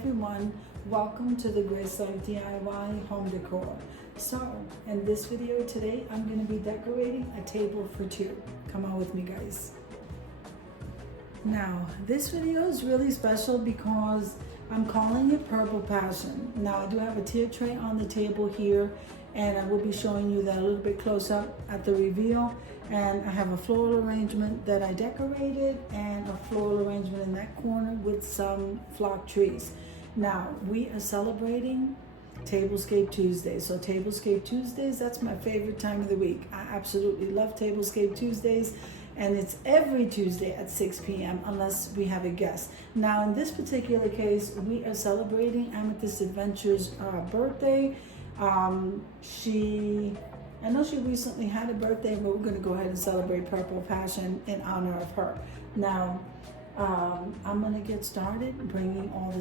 everyone, welcome to the Grace Life DIY Home Decor. So, in this video today, I'm going to be decorating a table for two. Come on with me, guys. Now, this video is really special because I'm calling it Purple Passion. Now, I do have a tier tray on the table here, and I will be showing you that a little bit close up at the reveal. And I have a floral arrangement that I decorated and a floral arrangement in that corner with some flock trees. Now, we are celebrating Tablescape Tuesdays. So Tablescape Tuesdays, that's my favorite time of the week. I absolutely love Tablescape Tuesdays. And it's every Tuesday at 6 p.m. unless we have a guest. Now, in this particular case, we are celebrating Amethyst Adventures' birthday. I know she recently had a birthday, but we're going to go ahead and celebrate Purple Passion in honor of her. Now, I'm going to get started bringing all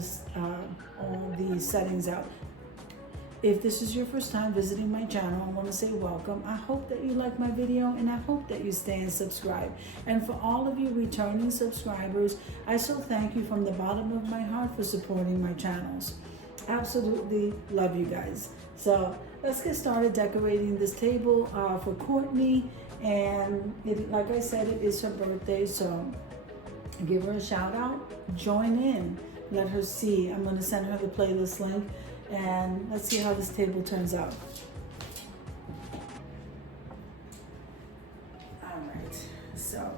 these settings out. If this is your first time visiting my channel, I want to say welcome. I hope that you like my video, and I hope that you stay and subscribe. And for all of you returning subscribers, I so thank you from the bottom of my heart for supporting my channels. Absolutely love you guys. So let's get started decorating this table for Courtney. And like I said, it is her birthday, so give her a shout out, join in, let her see. I'm going to send her the playlist link, and let's see how this table turns out. All right, so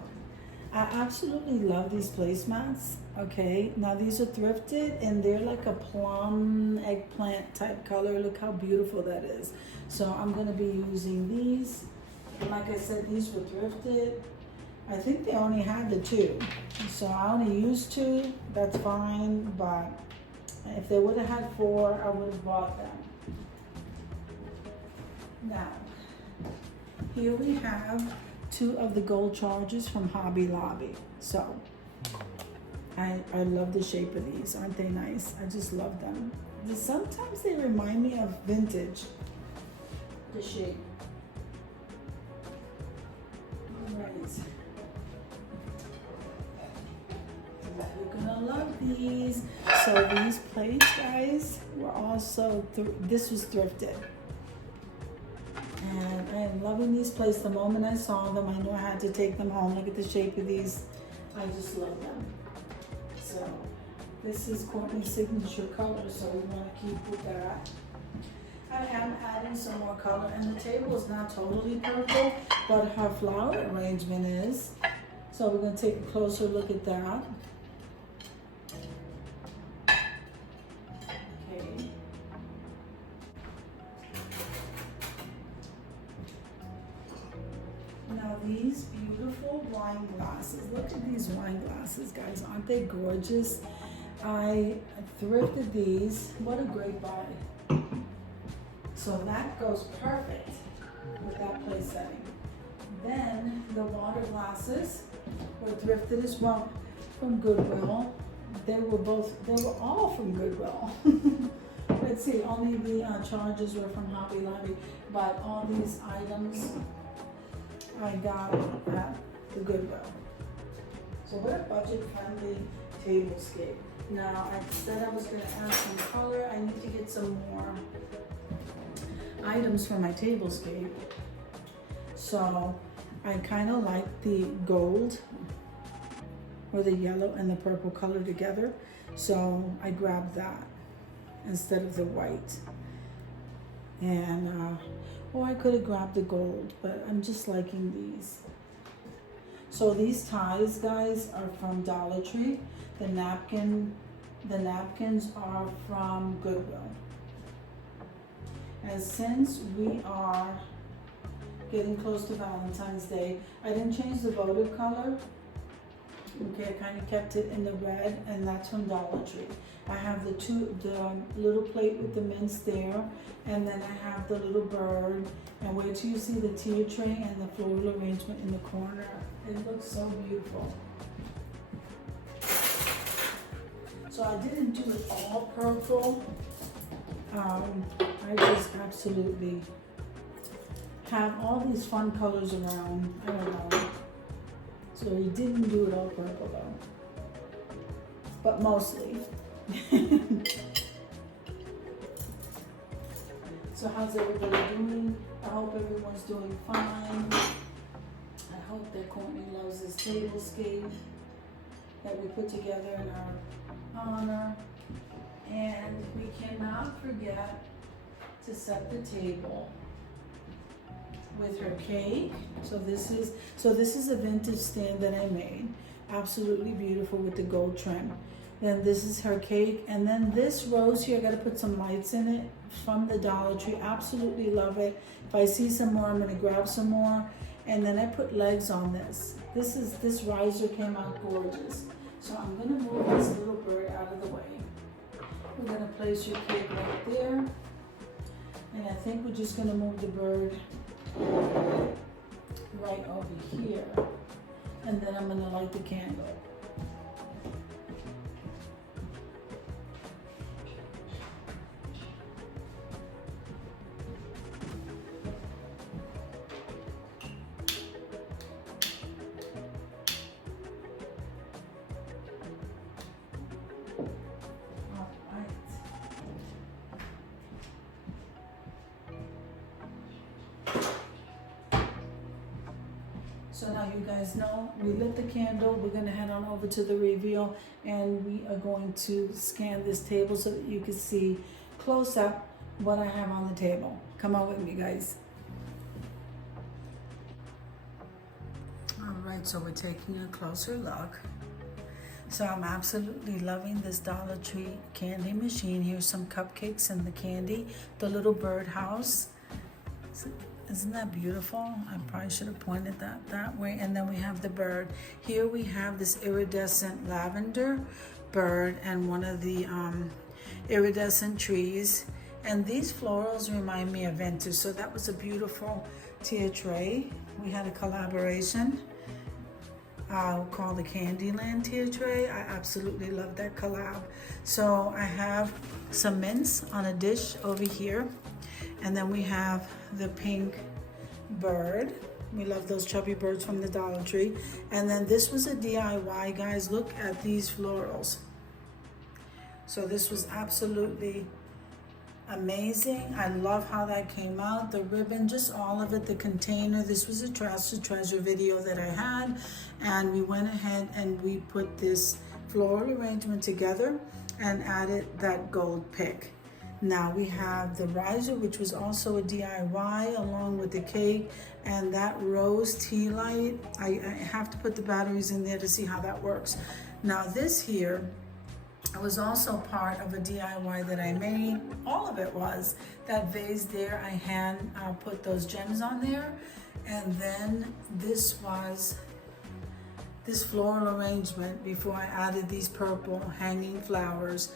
I absolutely love these placemats. Okay, now these are thrifted and they're like a plum eggplant type color. Look how beautiful that is. So I'm going to be using these. And like I said, these were thrifted. I think they only had the two. So I only used two. That's fine. But if they would have had four, I would have bought them. Now, here we have two of the gold chargers from Hobby Lobby. So I love the shape of these. Aren't they nice? I just love them. Sometimes they remind me of vintage, the shape. All right. You're gonna love these. So these plates, guys, were also, this was thrifted. And I am loving these plates. The moment I saw them, I knew I had to take them home. Look at the shape of these. I just love them. So this is Courtney's signature color, so we want to keep with that. I am adding some more color, and the table is not totally purple, but her flower arrangement is. So we're going to take a closer look at that. Okay. Now these beautiful wine glasses. Look at these wine glasses, guys. Aren't they gorgeous? I thrifted these. What a great buy. So that goes perfect with that place setting. Then the water glasses were thrifted as well from Goodwill. They were all from Goodwill. Let's see, only the charges were from Hobby Lobby, but all these items I got at the Goodwill. So what a budget-friendly tablescape. Now, I said I was going to add some color. I need to get some more items for my tablescape. So I kind of like the gold or the yellow and the purple color together. So I grabbed that instead of the white. And or I could have grabbed the gold, but I'm just liking these. So these ties, guys, are from Dollar Tree. The napkins are from Goodwill. And since we are getting close to Valentine's Day, I didn't change the votive color. Okay, I kind of kept it in the red, and that's from Dollar Tree. I have the little plate with the mints there, and then I have the little bird. And wait till you see the tier tray and the floral arrangement in the corner. It looks so beautiful. So I didn't do it all purple. I just absolutely have all these fun colors around. I don't know. So he didn't do it all purple though. But mostly. So how's everybody doing? I hope everyone's doing fine. I hope that Courtney loves this tablescape that we put together in our honor. And we cannot forget to set the table with her cake. So this is a vintage stand that I made. Absolutely beautiful with the gold trim. Then this is her cake. And then this rose here, I gotta put some lights in it from the Dollar Tree. Absolutely love it. If I see some more, I'm gonna grab some more. And then I put legs on this. This riser came out gorgeous. So I'm gonna move this little bird out of the way. We're gonna place your cake right there. And I think we're just gonna move the bird right over here. And then I'm gonna light the candle. So now you guys know, we lit the candle. We're gonna head on over to the reveal and we are going to scan this table so that you can see close up what I have on the table. Come on with me, guys. All right, so we're taking a closer look. So I'm absolutely loving this Dollar Tree candy machine. Here's some cupcakes and the candy, the little birdhouse. Isn't that beautiful? I probably should have pointed that way. And then we have the bird. Here we have this iridescent lavender bird and one of the iridescent trees. And these florals remind me of vintage. So that was a beautiful tier tray. We had a collaboration called the Candyland tier tray. I absolutely love that collab. So I have some mints on a dish over here. And then we have the pink bird. We love those chubby birds from the Dollar Tree. And then this was a DIY, guys. Look at these florals. So this was absolutely amazing. I love how that came out. The ribbon, just all of it, the container. This was a trash to treasure video that I had. And we went ahead and we put this floral arrangement together and added that gold pick. Now we have the riser, which was also a DIY, along with the cake and that rose tea light. I have to put the batteries in there to see how that works. Now this here was also part of a DIY that I made. All of it was. That vase there, I put those gems on there. And then this was this floral arrangement before I added these purple hanging flowers.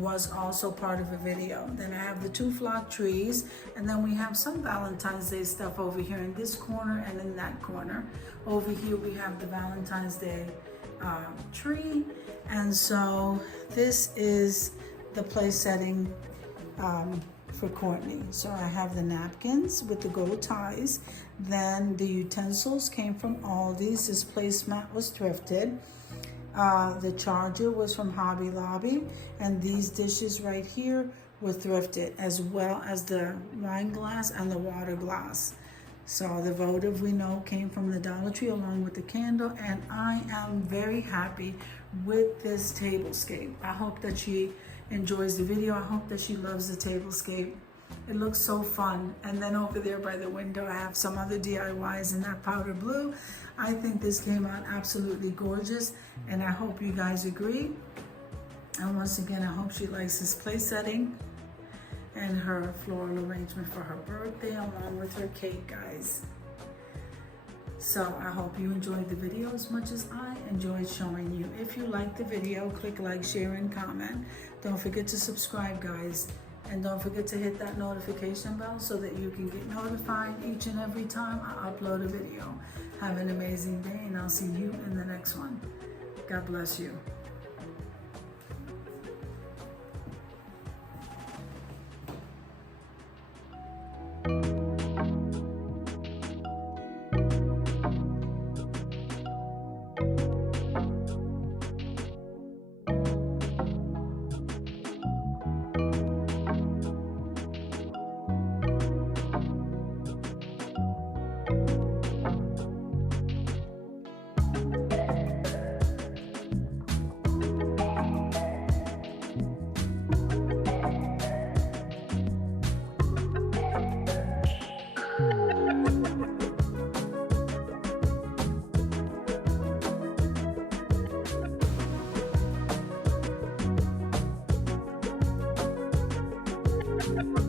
Was also part of a video. Then I have the two flock trees, and then we have some Valentine's Day stuff over here in this corner and in that corner. Over here we have the Valentine's Day tree, and so this is the place setting for Courtney. So I have the napkins with the gold ties. Then the utensils came from Aldi's. This placemat was thrifted. The charger was from Hobby Lobby, and these dishes right here were thrifted, as well as the wine glass and the water glass. So the votive, we know, came from the Dollar Tree along with the candle, and I am very happy with this tablescape. I hope that she enjoys the video. I hope that she loves the tablescape. It looks so fun. And then over there by the window, I have some other DIYs in that powder blue. I think this came out absolutely gorgeous, and I hope you guys agree. And once again, I hope she likes this place setting and her floral arrangement for her birthday, along with her cake, guys. So I hope you enjoyed the video as much as I enjoyed showing you. If you liked the video, click like, share, and comment. Don't forget to subscribe, guys. And don't forget to hit that notification bell so that you can get notified each and every time I upload a video. Have an amazing day, and I'll see you in the next one. God bless you. you.